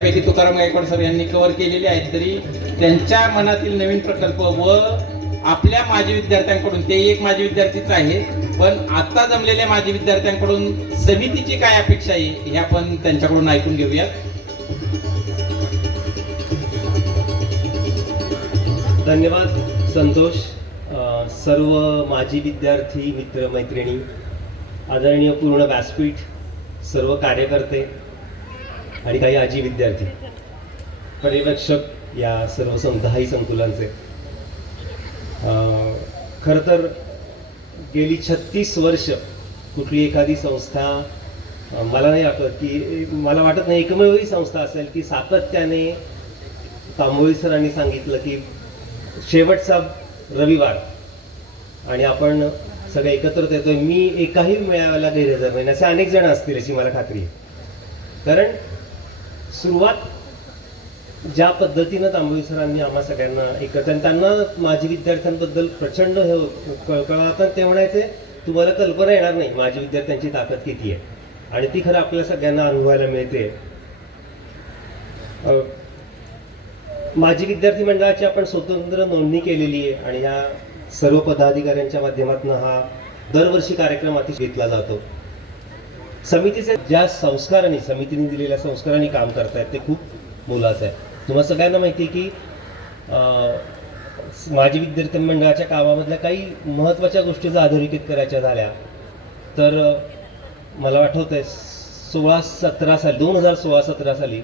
पैकी तुकाराम गायकवाड सर यांनी कव्हर केलेले आहेत, तरी त्यांच्या मनातील नवीन प्रकल्प व आपल्या माजी विद्यार्थ्यांकडून, ते एक माजी विद्यार्थीच आहे, पण आता जमलेल्या माजी विद्यार्थ्यांकडून समितीची काय अपेक्षा आहे हे आपण त्यांच्याकडून ऐकून घेऊया. धन्यवाद संतोष. सर्व माजी विद्यार्थी मित्र मैत्रिणी, आदरणीय पूर्ण व्यासपीठ, सर्व कार्यकर्ते आणि काही आजी विद्यार्थी, पर्यवेक्षक या सर्व 10 संकुलांचे. खरं तर गेली 36 वर्ष कुठली एखादी संस्था, मला नाही आठवत की, मला वाटत नाही एकमेव ही संस्था असेल की सातत्याने तांबोळी सरांनी सांगितलं की शेवटचा रविवार आणि आपण सगळे एकत्र येतोय, मी एकाही मेळाव्याला गैरहजर नाही, असे अनेक जण असतील याची मला खात्री आहे. कारण सुरुवात ज्या पद्धतीनं तांबोळी सरांनी आम्हा सगळ्यांना एकत्र, त्यांना माझी विद्यार्थ्यांबद्दल प्रचंड हे कळकळा, ते म्हणायचे तुम्हाला कल्पना येणार नाही माझी विद्यार्थ्यांची ताकद किती आहे, आणि ती खरं आपल्या सगळ्यांना अनुभवायला मिळते. माजी विद्यार्थी मंडळाची आपण स्वतंत्र नोंदणी केलेली आहे आणि या सर्व पदाधिकाऱ्यांच्या माध्यमातून हा दरवर्षी कार्यक्रम अतिशय घेतला जातो. समितीचे ज्या संस्कारांनी, समितीने दिलेल्या संस्कारांनी काम करतायत ते खूप मोलाचं आहे. तुम्हाला सगळ्यांना माहिती आहे की माजी विद्यार्थी मंडळाच्या कामामधल्या काही महत्त्वाच्या गोष्टी जर अधोरेखित करायच्या झाल्या तर मला आठवतंय 2016 साली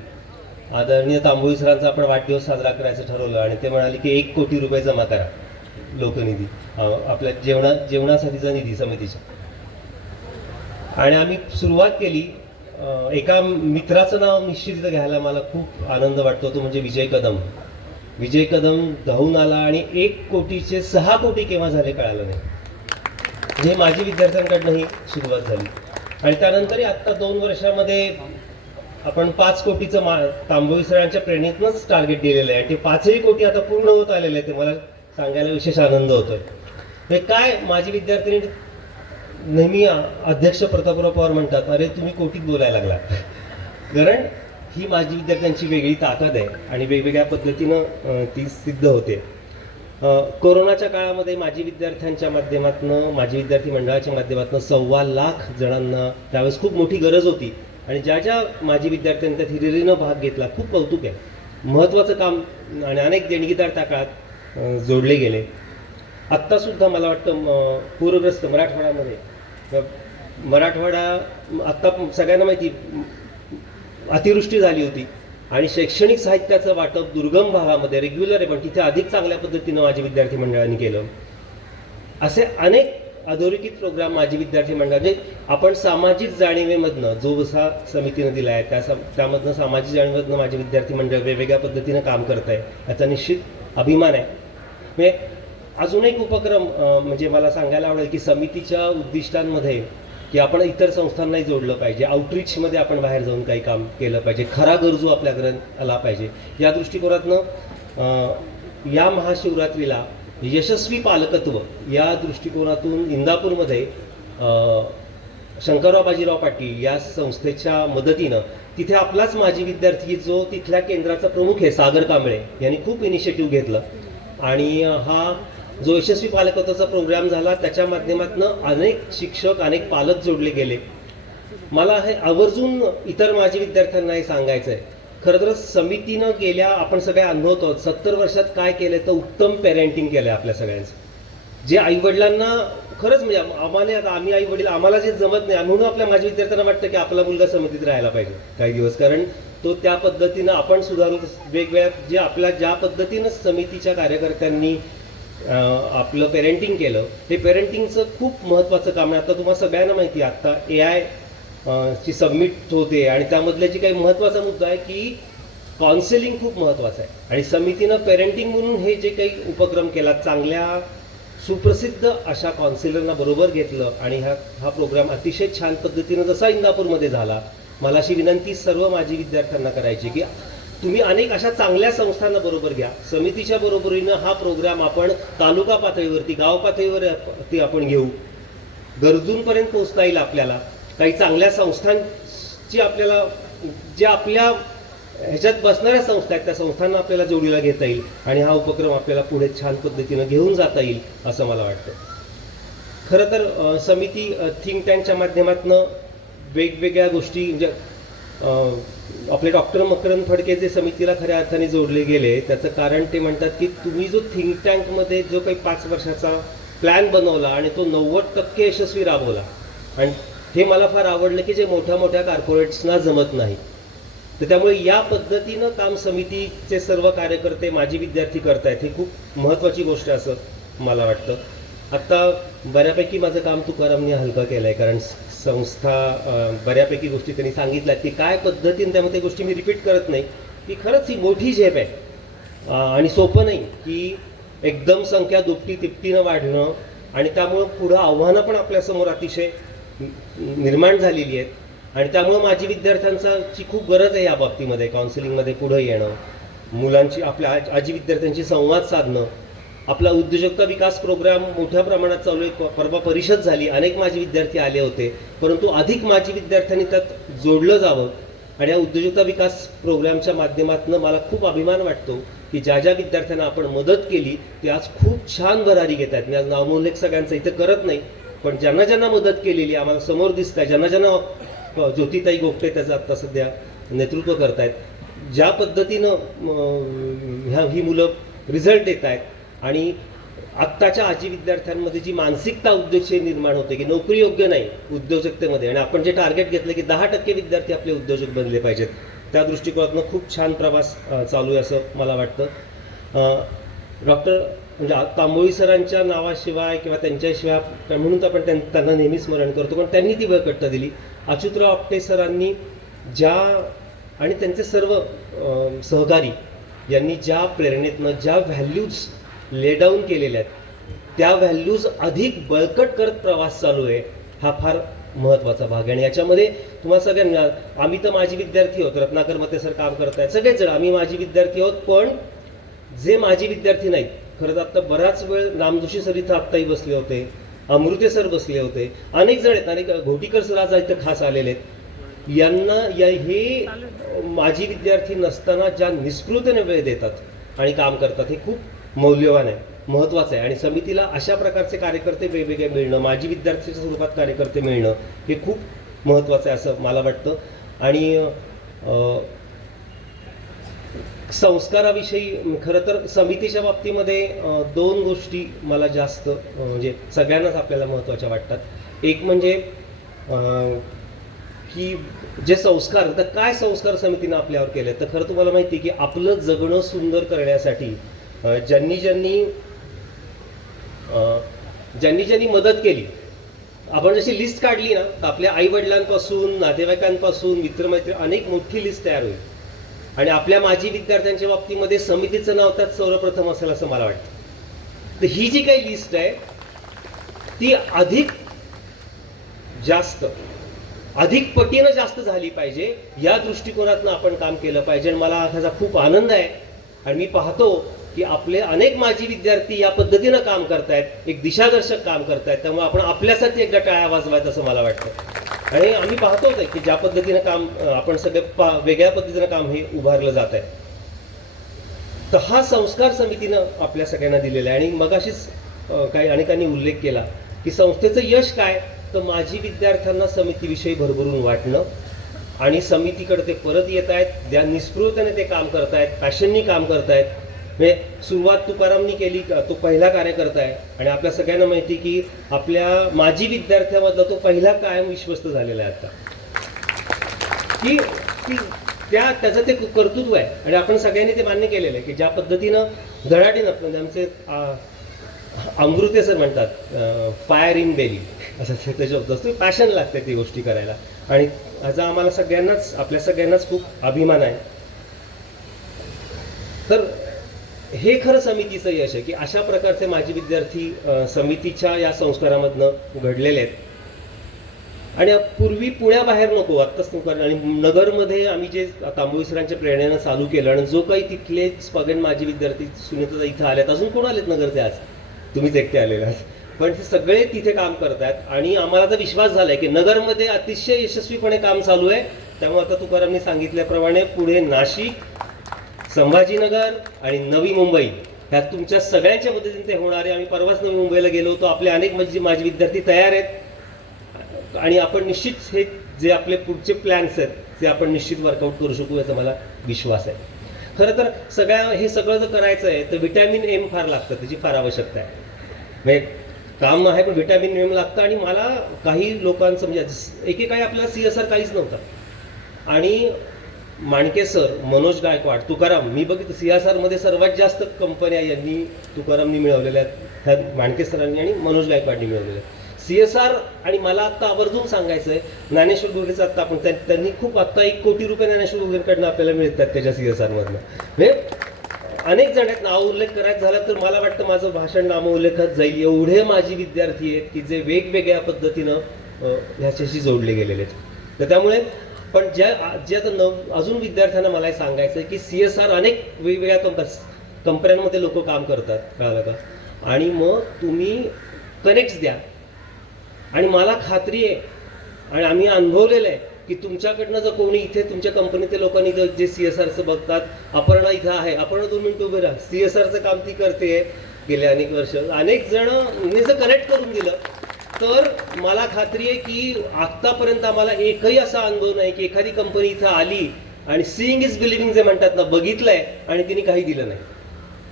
आदरणीय तांबोळी सरांचा आपण वाढदिवस साजरा करायचं ठरवलं आणि ते म्हणाले की 1 कोटी रुपये जमा करा लोकनिधी, आपल्या जेवणासाठीचा निधी समितीचा. आणि आम्ही सुरुवात केली. एका मित्राचं नाव निश्चित घ्यायला मला खूप आनंद वाटतो, तो म्हणजे विजय कदम. विजय कदम धावून आला आणि 1 कोटीचे 6 कोटी केव्हा झाले कळालं नाही. हे माझी विद्यार्थ्यांकडनं ही सुरुवात झाली आणि त्यानंतरही आत्ता 2 वर्षामध्ये आपण 5 कोटीचं तांबोळी सरांच्या प्रेरणेतूनच टार्गेट दिलेलं आहे. ते 5ही कोटी आता पूर्ण होत आलेले आहे, ते मला सांगायला विशेष आनंद होतोय. हे काय, माझी विद्यार्थी नेहमी अध्यक्ष प्रतापराव पवार म्हणतात, अरे तुम्ही कोटीत बोलायला लागला. कारण ही माझी विद्यार्थ्यांची वेगळी ताकद आहे आणि वेगवेगळ्या पद्धतीनं ती सिद्ध होते. कोरोनाच्या काळामध्ये माजी विद्यार्थ्यांच्या माध्यमातून, माजी विद्यार्थी मंडळाच्या माध्यमातून 1.25 लाख जणांना त्यावेळेस खूप मोठी गरज होती आणि ज्या माजी विद्यार्थ्यांनी त्यात हिरिरीनं भाग घेतला, खूप कौतुक आहे. महत्त्वाचं काम आणि अनेक देणगीदार त्या काळात जोडले गेले. आत्तासुद्धा मला वाटतं पूरग्रस्त मराठवाडा आत्ता सगळ्यांना माहिती अतिवृष्टी झाली होती आणि शैक्षणिक साहित्याचं वाटप दुर्गम भागामध्ये रेग्युलर आहे, पण तिथे अधिक चांगल्या पद्धतीनं माझी विद्यार्थी मंडळाने केलं. असे अनेक अधोरेखित प्रोग्राम माझी विद्यार्थी मंडळाचे आपण सामाजिक जाणीवेमधनं, जो जसा समितीनं दिला आहे त्यामधनं सामाजिक जाणीवेमधनं माझी विद्यार्थी मंडळ वेगवेगळ्या पद्धतीनं काम करत आहे, याचा निश्चित अभिमान आहे. म्हणजे अजून एक उपक्रम म्हणजे मला सांगायला आवडेल की समितीच्या उद्दिष्टांमध्ये की आपण इतर संस्थांनाही जोडलं पाहिजे, आउटरीचमध्ये आपण बाहेर जाऊन काही काम केलं पाहिजे, खरा गरजू आपल्याकडे आला पाहिजे. या दृष्टिकोनातनं या महाशिवरात्रीला यशस्वी पालकत्व या दृष्टिकोनातून इंदापूरमध्ये शंकरराव बाजीराव पाटील या संस्थेच्या मदतीनं तिथे आपलाच माजी विद्यार्थी जो तिथल्या केंद्राचा प्रमुख आहे सागर कांबळे यांनी खूप इनिशिएटिव्ह घेतलं आणि हा जो यशस्वी पालकत्वाचा प्रोग्राम झाला त्याच्या माध्यमातून अनेक शिक्षक, अनेक पालक जोडले गेले. मला हे आवर्जून इतर माजी विद्यार्थ्यांनाही सांगायचं आहे. खरं तर समितीनं गेल्या, आपण सगळे अनुभवतो 70 वर्षात काय केलं तर उत्तम पेरेंटिंग केलं आहे आपल्या सगळ्यांचं. जे आईवडिलांना खरंच म्हणजे आम्हाला, आता आम्ही आईवडील, आम्हाला जे जमत नाही म्हणून आपल्या माझ्या विद्यार्थ्यांना वाटतं की आपला मुलगा समितीत राहायला पाहिजे काही दिवस, कारण तो त्या पद्धतीनं आपण सुधारून वेगवेगळ्या जे आपल्या ज्या पद्धतीनं समितीच्या कार्यकर्त्यांनी आपलं पेरेंटिंग केलं, ते पेरेंटिंगचं खूप महत्त्वाचं काम आहे. आता तुम्हाला सगळ्यांना माहिती आहे आत्ता AI ची सबमिट होते आणि त्यामधले जे काही महत्त्वाचा मुद्दा आहे की काउन्सिलिंग खूप महत्त्वाचं आहे आणि समितीनं पेरेंटिंग म्हणून हे जे काही उपक्रम केला, चांगल्या सुप्रसिद्ध अशा काउन्सिलरना बरोबर घेतलं आणि हा प्रोग्राम अतिशय छान पद्धतीनं जसा इंदापूरमध्ये झाला. मला अशी विनंती सर्व माजी विद्यार्थ्यांना करायची की तुम्ही अनेक अशा चांगल्या संस्थांना बरोबर घ्या. समितीच्या बरोबरीनं हा प्रोग्राम आपण तालुका पातळीवरती, गाव पातळीवरती आपण घेऊ, गरजूंपर्यंत पोहोचता येईल. आपल्याला काही चांगल्या संस्थांची आपल्याला जे आपल्या ह्याच्यात बसणाऱ्या संस्था आहेत त्या संस्थांना आपल्याला जोडीला घेता येईल आणि हा उपक्रम आपल्याला पुढे छान पद्धतीनं घेऊन जाता येईल असं मला वाटतं. खरं तर समिती थिंक टँकच्या माध्यमातून वेगवेगळ्या गोष्टी म्हणजे आपले डॉक्टर मकरंद फडके जे समितीला खऱ्या अर्थाने जोडले गेले त्याचं कारण ते म्हणतात की तुम्ही जो थिंक टँकमध्ये जो काही 5 वर्षाचा प्लॅन बनवला आणि तो 90% यशस्वी राबवला आणि हे मला फार आवडलं की जे मोठ्या मोठ्या कॉर्पोरेट्सना जमत नाही. तर त्यामुळे या पद्धतीनं काम समितीचे सर्व कार्यकर्ते माजी विद्यार्थी करतायत ही खूप महत्त्वाची गोष्ट आहे असं मला वाटतं. आत्ता बऱ्यापैकी माझं काम तुकारामने हलकं केलं आहे कारण संस्था बऱ्यापैकी गोष्टी त्यांनी सांगितल्यात की काय पद्धतीने त्यामध्ये गोष्टी मी रिपीट करत नाही की खरंच ही मोठी झेप आहे आणि सोपं नाही की एकदम संख्या दुपटी तिपटीनं वाढणं आणि त्यामुळं पुढं आव्हानं पण आपल्यासमोर अतिशय निर्माण झालेली आहेत आणि त्यामुळं माजी विद्यार्थ्यांची खूप गरज आहे या बाबतीमध्ये काउन्सिलिंगमध्ये पुढं येणं, मुलांची आपल्या आजी विद्यार्थ्यांशी संवाद साधणं. आपला उद्योजकता विकास प्रोग्राम मोठ्या प्रमाणात चालू आहे. परवा परिषद झाली, अनेक माजी विद्यार्थी आले होते, परंतु अधिक माजी विद्यार्थ्यांनी त्यात जोडलं जावं आणि या उद्योजकता विकास प्रोग्रामच्या माध्यमातून मला खूप अभिमान वाटतो की ज्या ज्या विद्यार्थ्यांना आपण मदत केली ते आज खूप छान भरारी घेत आहेत. मी आज नावोल्लेख सगळ्यांचा इथं करत नाही, पण ज्यांना ज्यांना मदत केलेली आम्हाला समोर दिसत आहे, ज्यांना ज्यांना ज्योतिताई गोपटे त्याचं आत्ता सध्या नेतृत्व करतायत, ज्या पद्धतीनं ही मुलं रिझल्ट देत आहेत आणि आत्ताच्या आजी विद्यार्थ्यांमध्ये जी मानसिकता उद्योजक निर्माण होते की नोकरी योग्य नाही उद्योजकतेमध्ये आणि आपण जे टार्गेट घेतलं की 10% विद्यार्थी आपले उद्योजक बनले पाहिजेत त्या दृष्टिकोनातून खूप छान प्रवास चालू आहे असं मला वाटतं. डॉक्टर म्हणजे तांबोळी सरांच्या नावाशिवाय किंवा त्यांच्याशिवाय म्हणून तर आपण त्यांना नेहमी स्मरण करतो, पण त्यांनी ती बळकटता दिली. अच्युतराव आपटे सरांनी ज्या आणि त्यांचे सर्व सहकारी यांनी ज्या प्रेरणेतनं ज्या व्हॅल्यूज ले डाऊन केलेल्या आहेत त्या व्हॅल्यूज अधिक बळकट करत प्रवास चालू आहे हा फार महत्त्वाचा भाग आहे. आणि याच्यामध्ये तुम्हाला सगळ्यांना आम्ही तर माजी विद्यार्थी आहोत, रत्नाकर मते सर काम करतायत, सगळेच जण आम्ही माजी विद्यार्थी आहोत, पण जे माजी विद्यार्थी नाहीत खरं तर आत्ता बराच वेळ नामजोशी सर इथं आत्ताही बसले होते, अमृते सर बसले होते, अनेक जण आहेत आणि घोटीकर सर आज इथं खास आलेले आहेत. यांना हे माजी विद्यार्थी नसताना ज्या निस्पृहतेने वेळ देतात आणि काम करतात हे खूप मौल्यवान आहे, महत्त्वाचं आहे. आणि समितीला अशा प्रकारचे कार्यकर्ते वेगवेगळे मिळणं, माजी विद्यार्थ्यांच्या स्वरूपात कार्यकर्ते मिळणं हे खूप महत्त्वाचं आहे असं मला वाटतं. आणि संस्काराविषयी खरं तर समितीच्या बाबतीमध्ये 2 गोष्टी मला जास्त म्हणजे सगळ्यांनाच आपल्याला महत्त्वाच्या वाटतात. एक म्हणजे की जे संस्कार तर काय संस्कार समितीनं आपल्यावर केले तर खरं तुम्हाला माहिती आहे की आपलं जगणं सुंदर करण्यासाठी ज्यांनी ज्यांनी मदत केली, आपण जशी लिस्ट काढली ना तर आपल्या आईवडिलांपासून नातेवाईकांपासून मित्रमैत्री अनेक मोठी लिस्ट तयार होईल आणि आपल्या माजी विद्यार्थ्यांच्या बाबतीमध्ये समितीचं नाव त्यात सर्वप्रथम असेल असं मला वाटतं. तर ही जी काही लिस्ट आहे ती अधिक पटीनं जास्त झाली पाहिजे या दृष्टिकोनातून आपण काम केलं पाहिजे. आणि मला त्याचा खूप आनंद आहे आणि मी पाहतो की आपले अनेक माजी विद्यार्थी या पद्धतीनं काम करतायत, एक दिशादर्शक काम करतायत, त्यामुळे आपण आपल्यासाठी एकदा टाळ्या वाजवायत असं मला वाटतं. आणि आम्ही पाहतोच आहे की ज्या पद्धतीनं काम आपण सगळे वेगळ्या पद्धतीनं काम हे उभारलं जात आहे. तर हा संस्कार समितीनं आपल्या सगळ्यांना दिलेला आहे. आणि मगाशीच काही अनेकांनी उल्लेख केला की संस्थेचं यश काय तर माजी विद्यार्थ्यांना समितीविषयी भरभरून वाटणं आणि समितीकडे ते परत येत आहेत, ज्या निस्पृहतेने ते काम करतायत, पॅशननी काम करतायत. म्हणजे सुरुवात तुकारामनी केली, तो पहिला कार्यकर्ता आहे आणि आपल्या सगळ्यांना माहिती की आपल्या माजी विद्यार्थ्यामधला तो पहिला कायम विश्वस्त झालेला आहे आता की त्याचं ते कर्तृत्व आहे. आणि आपण सगळ्यांनी ते मान्य केलेलं आहे की ज्या पद्धतीनं धडाडीनं म्हणजे आमचे अमृते सर म्हणतात फायर इन बेली असं त्याचा शब्द असतो, पॅशन लागते ती गोष्टी करायला आणि ह्याचा आम्हाला सगळ्यांनाच आपल्या सगळ्यांनाच खूप अभिमान आहे. तर हे खरं समितीचं यश आहे की अशा प्रकारचे माजी विद्यार्थी समितीच्या या संस्कारामधनं घडलेले आहेत. आणि पूर्वी पुण्याबाहेर नको आत्ताच नको आणि नगरमध्ये आम्ही जे तांबोळी सरांच्या प्रेरणेनं चालू केलं आणि जो काही तिथले स्पगन माजी विद्यार्थी सुनीता इथं आल्यात, अजून कोण आलेत नगरचे आज, तुम्हीच एकटे आलेले आहात, पण हे सगळे तिथे काम करतात आणि आम्हाला तर विश्वास झालाय की नगरमध्ये अतिशय यशस्वीपणे काम चालू आहे त्यामुळे आता तुकारामनी सांगितल्याप्रमाणे पुढे नाशिक, संभाजीनगर आणि नवी मुंबई ह्या तुमच्या सगळ्यांच्या मदतीने ते होणार आहे. आम्ही परवाच नवी मुंबईला गेलो होतो. आपले अनेक माझे विद्यार्थी तयार आहेत आणि आपण निश्चित हे जे आपले पुढचे प्लॅन्स आहेत ते आपण निश्चित वर्कआउट करू शकू याचा मला विश्वास आहे. खरं तर हे सगळं जर करायचं आहे तर व्हिटॅमिन एम फार लागतं, त्याची फार आवश्यकता आहे. म्हणजे काम आहे पण व्हिटॅमिन एम लागतं. आणि मला काही लोकांचं म्हणजे एकेकाळी आपल्याला CSR काहीच नव्हतं आणि माणके सर, मनोज गायकवाड, तुकाराम, मी बघितलं CSR मध्ये सर्वात जास्त कंपन्या यांनी तुकारामनी मिळवलेल्या आहेत, ह्या माणके सरांनी आणि मनोज गायकवाडनी मिळवलेल्या आहेत. CSR आणि मला आत्ता आवर्जून सांगायचं आहे, ज्ञानेश्वर घुगेचं आत्ता आपण त्यांनी खूप आत्ता 1 कोटी रुपये ज्ञानेश्वर घुगेंकडनं आपल्याला मिळतात त्याच्या CSR मधनं. म्हणजे अनेक जण आहेत. नाव उल्लेख करायचा झाला तर मला वाटतं माझं भाषण नामोल्लेखात जाईल. एवढे माझी विद्यार्थी आहेत की जे वेगवेगळ्या पद्धतीनं ह्याच्याशी जोडले गेलेले आहेत. तर त्यामुळे पण जे आता अजून विद्यार्थ्यांना मला हे सांगायचं आहे की CSR अनेक वेगवेगळ्या कंपन्यांमध्ये लोक काम करतात, कळालं का? आणि मग तुम्ही कनेक्ट्स द्या. आणि मला खात्री आहे आणि आम्ही अनुभवलेलं आहे की तुमच्याकडनं जर कोणी इथे तुमच्या कंपनीतील लोकांनी जे CSRचं बघतात, अपर्णा इथं आहे, अपर्णा 2 मिनिटं उभे राहा, CSRचं काम ती करते गेले अनेक वर्ष. अनेक जण जर कनेक्ट करून दिलं तर मला खात्री आहे की आत्तापर्यंत आम्हाला एकही असा अनुभव नाही की एखादी कंपनी इथं आली आणि सीइंग इज बिलिव्हिंग जे म्हणतात ना, बघितलंय आणि तिने काही दिलं नाही.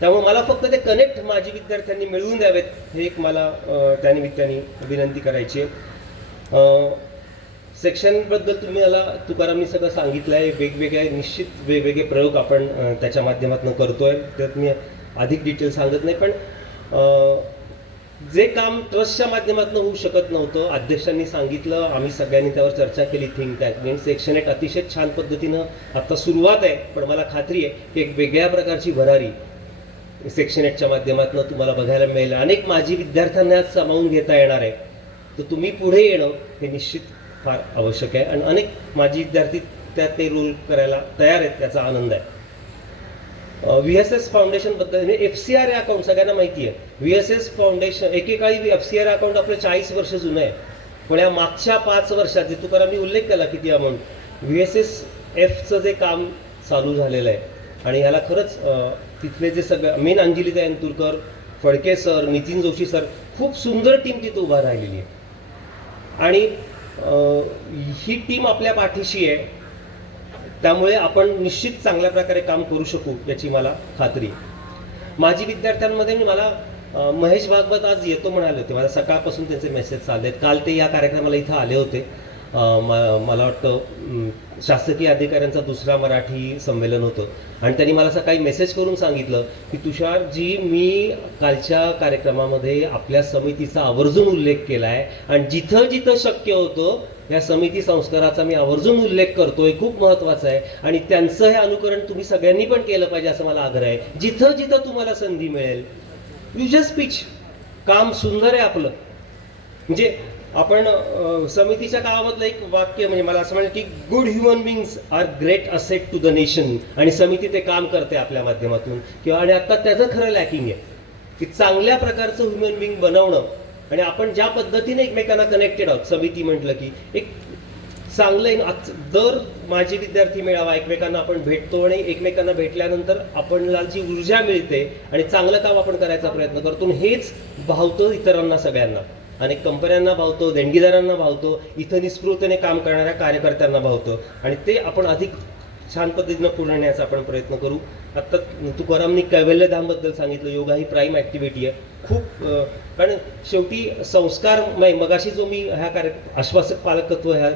त्यामुळे मला फक्त ते कनेक्ट माझी विद्यार्थ्यांनी मिळवून द्यावेत हे एक मला त्यानिमित्ताने विनंती करायची आहे. सेक्शनबद्दल तुम्ही मला तुकारामनी सगळं सांगितलं आहे. निश्चित वेगवेगळे प्रयोग आपण त्याच्या माध्यमातून करतोय, त्यात मी अधिक डिटेल सांगत नाही. पण जे काम ट्रस्टच्या माध्यमातून होऊ शकत नव्हतं, अध्यक्षांनी सांगितलं, आम्ही सगळ्यांनी त्यावर चर्चा केली. थिंक टँक सेक्शन 8 अतिशय छान पद्धतीनं आता सुरुवात आहे, पण मला खात्री आहे की एक वेगळ्या प्रकारची भरारी सेक्शन 8च्या माध्यमातून तुम्हाला बघायला मिळेल. अनेक माझी विद्यार्थ्यांना सामावून घेता येणार आहे. तर तुम्ही पुढे येणं हे निश्चित फार आवश्यक आहे आणि अनेक माझी विद्यार्थी त्यात ते रोल करायला तयार आहेत, त्याचा आनंद आहे. VSS फाउंडेशनबद्दल म्हणजे FCRA अकाउंट सगळ्यांना माहिती आहे. VSS फाउंडेशन एकेकाळी FCRA अकाउंट आपलं 40 वर्ष जुनं आहे, पण या मागच्या 5 वर्षात जे तुकारामनी उल्लेख केला किती अमाऊंट VSSFचं जे काम चालू झालेलं आहे आणि ह्याला खरंच तिथले जे सगळं मेन अंजलीताई अंतुरकर, फडके सर, नितीन जोशी सर, खूप सुंदर टीम तिथं उभा राहिलेली आहे आणि ही टीम आपल्या पाठीशी आहे. त्यामुळे आपण निश्चित चांगल्या प्रकारे काम करू शकू याची मला खात्री आहे. माझी विद्यार्थ्यांमध्ये मला महेश भागवत आज येतो म्हणाले होते, मला सकाळपासून त्यांचे मेसेज चालले आहेत. काल ते या कार्यक्रमाला इथं आले होते. मला वाटतं शासकीय अधिकाऱ्यांचा दुसरा मराठी संमेलन होतं आणि त्यांनी मला सकाळी मेसेज करून सांगितलं की तुषारजी, मी कालच्या कार्यक्रमामध्ये आपल्या समितीचा आवर्जून उल्लेख केला आहे आणि जिथं जिथं शक्य होतं या समिती संस्काराचा मी आवर्जून उल्लेख करतोय, खूप महत्त्वाचा आहे आणि त्यांचं हे अनुकरण तुम्ही सगळ्यांनी पण केलं पाहिजे असं मला आग्रह आहे. जिथं जिथं तुम्हाला संधी मिळेल यू जस्ट स्पीच. काम सुंदर आहे आपलं. म्हणजे आपण समितीच्या काळामधलं एक वाक्य म्हणजे मला असं म्हणलं की good human beings are great asset to the nation आणि समिती ते काम करते आपल्या माध्यमातून किंवा आणि आता त्याचं खरं लॅकिंग आहे की चांगल्या प्रकारचं ह्युमन बिंग बनवणं आणि आपण ज्या पद्धतीने एकमेकांना कनेक्टेड आहोत. समिती म्हटलं की एक चांगलं दर माझे विद्यार्थी मेळावा एकमेकांना आपण भेटतो आणि एकमेकांना भेटल्यानंतर आपल्याला जी ऊर्जा मिळते आणि चांगलं काम आपण करायचा प्रयत्न करतो. हेच भावतं इतरांना, सगळ्यांना, अनेक कंपन्यांना भावतो, देणगीदारांना भावतो, इथं निस्पृहतेने काम करणाऱ्या कार्यकर्त्यांना भावतं आणि ते आपण अधिक छान पद्धतीनं पुढे नेण्याचा आपण प्रयत्न करू. आत्ता तुकारामनी कैवल्यधामबद्दल सांगितलं. योगा ही प्राईम ॲक्टिव्हिटी आहे खूप, कारण शेवटी संस्कार मगाशी जो मी ह्या आश्वासक पालकत्व ह्या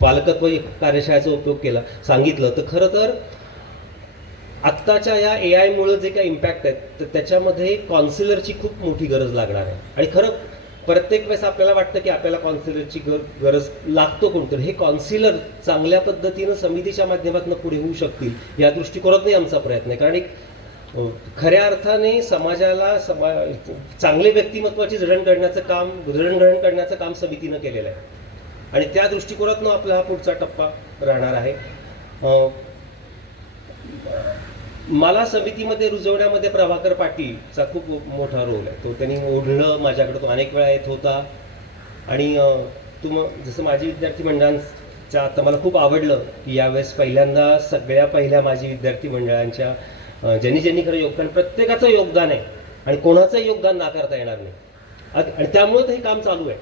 पालकत्व कार्यशाळेचा उपयोग केला सांगितलं, तर खरं तर आत्ताच्या या AI-मुळे जे काही इम्पॅक्ट आहेत तर त्याच्यामध्ये काउन्सिलरची खूप मोठी गरज लागणार आहे. आणि खरं प्रत्येक वेळेस आपल्याला वाटतं की आपल्याला काउन्सिलरची गरज लागतो कोणतरी. हे काउन्सिलर चांगल्या पद्धतीनं समितीच्या माध्यमातून पुढे होऊ शकतील या दृष्टिकोनातही आमचा प्रयत्न आहे. कारण एक खऱ्या अर्थाने समाजाला चांगले व्यक्तिमत्वाची जडणघडण करण्याचं काम समितीनं केलेलं आहे आणि त्या दृष्टिकोनातून आपला हा पुढचा टप्पा राहणार आहे. मला समितीमध्ये रुजवण्यामध्ये प्रभाकर पाटीलचा खूप मोठा रोल आहे. तो त्यांनी ओढलं माझ्याकडे, तो अनेक वेळा येत होता आणि जसं माझी विद्यार्थी मंडळांत आता मला खूप आवडलं की यावेळेस पहिल्यांदा सगळ्या पहिल्या माजी विद्यार्थी मंडळांच्या ज्यांनी ज्यांनी खरं योगदान, प्रत्येकाचं योगदान आहे आणि कोणाचंही योगदान नाकारता येणार नाही आणि त्यामुळे तर हे काम चालू आहे.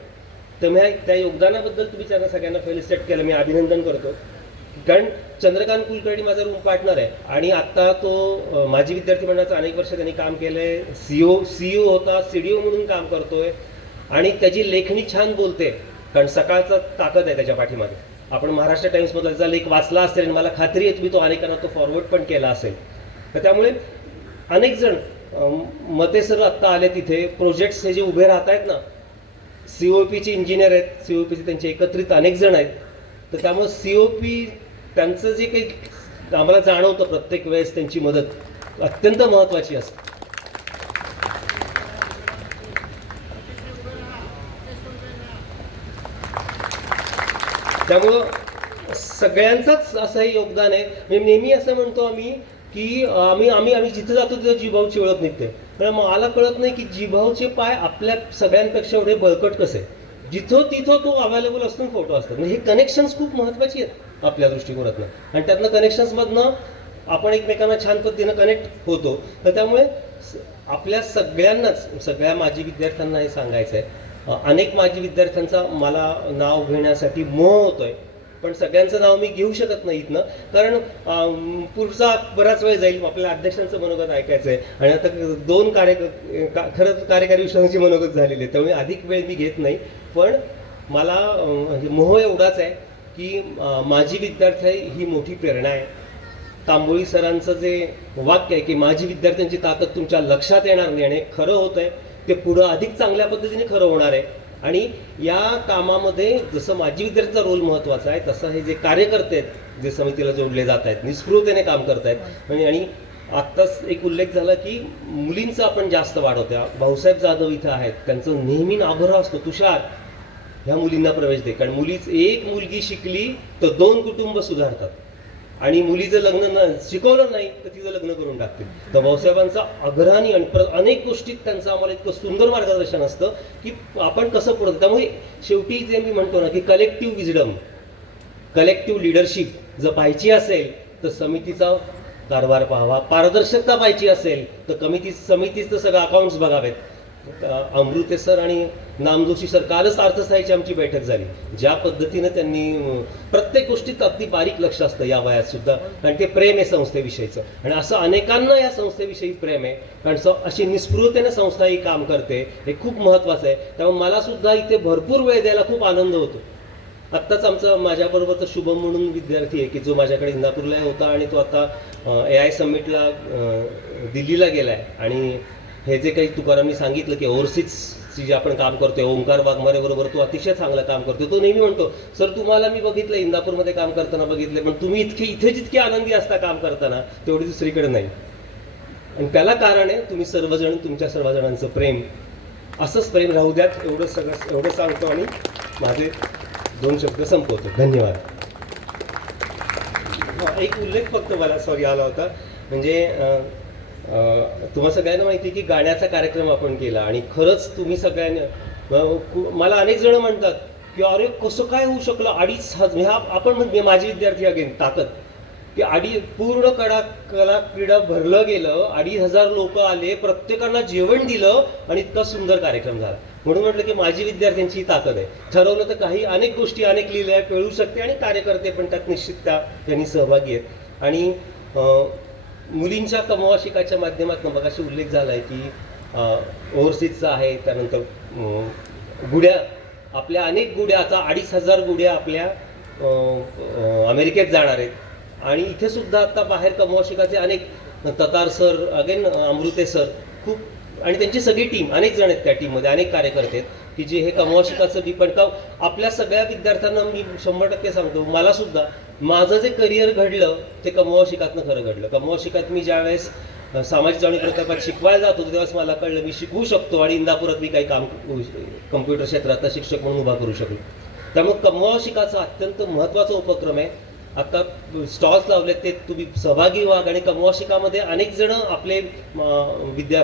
तर मी त्या योगदानाबद्दल तुम्ही त्यांना सगळ्यांना फेलिसिटेट केलं, मी अभिनंदन करतो. कारण चंद्रकांत कुलकर्णी माझा रूम पार्टनर आहे आणि आत्ता तो माजी विद्यार्थी मंडळाचं अनेक वर्ष त्यांनी काम केलं आहे. CEO होता, CDO म्हणून काम करतोय आणि त्याची लेखणी छान बोलते, कारण सकाळचा ताकद आहे त्याच्या पाठीमागे. आपण महाराष्ट्र टाइम्समधला त्याचा लेख वाचला असेल आणि मला खात्री आहे तुम्ही तो अनेकांना तो फॉरवर्ड पण केला असेल. तर त्यामुळे अनेक जण मते सर आत्ता आले तिथे, प्रोजेक्ट्स हे जे उभे राहत आहेत ना, COPचे इंजिनियर आहेत, COPचे त्यांचे एकत्रित अनेक जण आहेत. तर त्यामुळे COP त्यांचं जे काही आम्हाला जाणवतं प्रत्येक वेळेस त्यांची मदत अत्यंत महत्त्वाची असते. त्यामुळं सगळ्यांचंच असं हे योगदान आहे. म्हणजे नेहमी असं म्हणतो आम्ही की आम्ही जिथं जातो तिथं जिभाऊची ओळख निघते. पण मला कळत नाही की जिभाऊचे पाय आपल्या सगळ्यांपेक्षा एवढे बळकट कसे. जिथं तिथं तो अवेलेबल असतो, फोटो असतात. म्हणजे हे कनेक्शन्स खूप महत्त्वाची आहेत आपल्या दृष्टिकोनातनं आणि त्यातनं कनेक्शन्समधनं आपण एकमेकांना छान पद्धतीनं कनेक्ट होतो. तर त्यामुळे आपल्या सगळ्यांनाच, सगळ्या माजी विद्यार्थ्यांना हे सांगायचं आहे. अनेक माजी विद्यार्थ्यांचा मला नाव घेण्यासाठी मोह होतोय, पण सगळ्यांचं नाव मी घेऊ शकत नाही इथनं, कारण पुढचा बराच वेळ जाईल. आपल्याला अध्यक्षांचं मनोगत ऐकायचं आहे आणि आता दोन खरंच कार्यकारी विषयांची मनोगत झालेली आहे, त्यामुळे अधिक वेळ मी घेत नाही. पण मला मोह एवढाच आहे की माजी विद्यार्थी ही मोठी प्रेरणा आहे. तांबोळी सरांचं जे वाक्य आहे की माझी विद्यार्थ्यांची ताकद तुमच्या लक्षात येणार नाही, आणि खरं होत आहे ते पुढं अधिक चांगल्या पद्धतीने खरं होणार आहे. आणि या कामामध्ये जसं माजी विद्यार्थ्यांचा रोल महत्त्वाचा आहे, तसं हे जे कार्यकर्ते आहेत, जे समितीला जोडले जात आहेत, निस्पृहतेने काम करत आहेत. आणि आत्ताच एक उल्लेख झाला की मुलींचं आपण जास्त वाढवतो. भाऊसाहेब जाधव इथं आहेत, त्यांचं नेहमी आग्रह असतो, तुषार ह्या मुलींना प्रवेश दे. कारण एक मुलगी शिकली तर 2 कुटुंब सुधारतात, आणि मुलीचं लग्न शिकवलं नाही तर तिचं लग्न करून टाकतील. तर भाऊसाहेबांचा आग्रहाने आणि अनेक गोष्टीत त्यांचं आम्हाला इतकं सुंदर मार्गदर्शन असतं की आपण कसं पुढं. त्यामुळे शेवटी जे मी म्हणतो ना की कलेक्टिव्ह विजडम, कलेक्टिव्ह लिडरशिप जर पाहिजे असेल तर समितीचा कारभार पाहावा, पारदर्शकता पाहिजे असेल तर समितीचं सगळं अकाउंट्स बघावेत. अमृते सर आणि नामजोशी सर, कालच अर्थसहाय्याची आमची बैठक झाली. ज्या पद्धतीनं त्यांनी प्रत्येक गोष्टीत अगदी बारीक लक्ष असतं या वयात सुद्धा, कारण ते प्रेम आहे संस्थेविषयीचं. आणि असं अनेकांना या संस्थेविषयी प्रेम आहे, कारण अशी निस्पृहतेने संस्था ही काम करते, हे खूप महत्त्वाचं आहे. त्यामुळे मला सुद्धा इथे भरपूर वेळ द्यायला खूप आनंद होतो. आत्ताच माझ्याबरोबरचा शुभम म्हणून विद्यार्थी आहे की जो माझ्याकडे इंदापूरला होता आणि तो आता AI समिटला दिल्लीला गेला आहे. आणि हे जे काही तुकारामनी सांगितलं की ओव्हरसीजची जे आपण काम करतोय, ओंकार वाघमारे बरोबर तो अतिशय चांगलं काम करतो. तो नेहमी म्हणतो, सर तुम्हाला मी बघितलं इंदापूरमध्ये काम करताना बघितले, पण तुम्ही इथे जितके आनंदी असता काम करताना तेवढी दुसरीकडे नाही. आणि त्याला कारण आहे तुम्ही सर्वजण, तुमच्या सर्वजणांचं प्रेम. असंच प्रेम राहू द्यात, एवढं सांगतो आणि माझे 2 शब्द संपवतो. धन्यवाद. एक उल्लेख फक्त मला आला होता, म्हणजे तुम्हा सगळ्यांना माहिती की गाण्याचा कार्यक्रम आपण केला आणि खरंच तुम्ही सगळ्यांनी, मला अनेक जण म्हणतात की अरे कसं काय होऊ शकलं, 2,500 आपण माझे विद्यार्थी अगेन ताकद की पूर्ण कला क्रीडा भरलं गेलं, 2,500 लोक आले, प्रत्येकांना जेवण दिलं आणि इतका सुंदर कार्यक्रम झाला. म्हणून म्हटलं की माझी विद्यार्थ्यांची ताकद आहे. ठरवलं तर काही अनेक गोष्टी अनेक लिहिल्या कळू शकते आणि कार्यकर्ते पण त्यात निश्चित त्यांनी सहभागी आहेत. आणि मुलींच्या कमवा शिकाच्या माध्यमातून बघाशी उल्लेख झाला आहे की ओव्हरसीजचा आहे, त्यानंतर गुड्या, आपल्या अनेक गुड्या, आता 2,500 गुड्या आपल्या अमेरिकेत जाणार आहेत. आणि इथे सुद्धा आता बाहेर कमवा शिकाचे अनेक, ततार सर, अगेन अमृते सर, खूप, आणि त्यांची सगळी टीम, अनेक जण आहेत त्या टीममध्ये, अनेक कार्यकर्ते आहेत की जे हे कमवा शिकाचं डिपेंड का आपल्या सगळ्या विद्यार्थ्यांना मी 100% सांगतो, मला सुद्धा माझं जे करिअर घडलं ते कमवा शिकातनं खरं घडलं. कमवा शिकात मी ज्यावेळेस सामाजिक जाणीव प्रकल्पात शिकवायला जात होतो तेव्हाच मला कळलं मी शिकवू शकतो आणि इंदापुरात मी काही काम कम्प्युटर क्षेत्रातला शिक्षक म्हणून उभा करू शकलो. त्यामुळे कमवा शिकाचा अत्यंत महत्त्वाचा उपक्रम आहे. आता स्टॉल्स लावले ते तुम्ही सहभागी व्हा. आणि कमवा शिकामध्ये अनेक जण आपले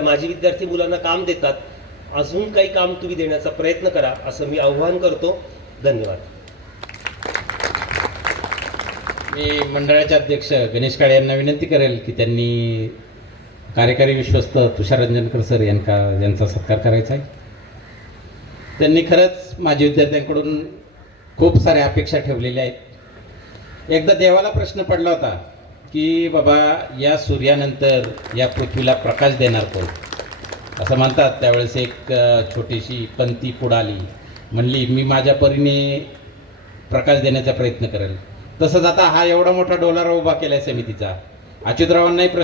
माजी विद्यार्थी मुलांना काम देतात. अजून काही काम तुम्ही देण्याचा प्रयत्न करा असं मी आव्हान करतो. धन्यवाद. मी मंडळाचे अध्यक्ष गणेश काळे यांना विनंती करेल की त्यांनी कार्यकारी विश्वस्त तुषार रंजनकर सर यांचा सत्कार करायचा आहे. त्यांनी खरंच माजी विद्यार्थ्यांकडून खूप साऱ्या अपेक्षा ठेवलेल्या आहेत. एकदा देवाला प्रश्न पडला होता की बाबा या सूर्यानंतर या पृथ्वीला प्रकाश देणार कोण, असं म्हणतात. त्यावेळेस एक छोटीशी पंथी पुढाली, म्हणली मी माझ्या परीने प्रकाश देण्याचा प्रयत्न करेल. तसंच आता हा एवढा मोठा डोलारा उभा केला आहे समितीचा, अच्युतरावांनाही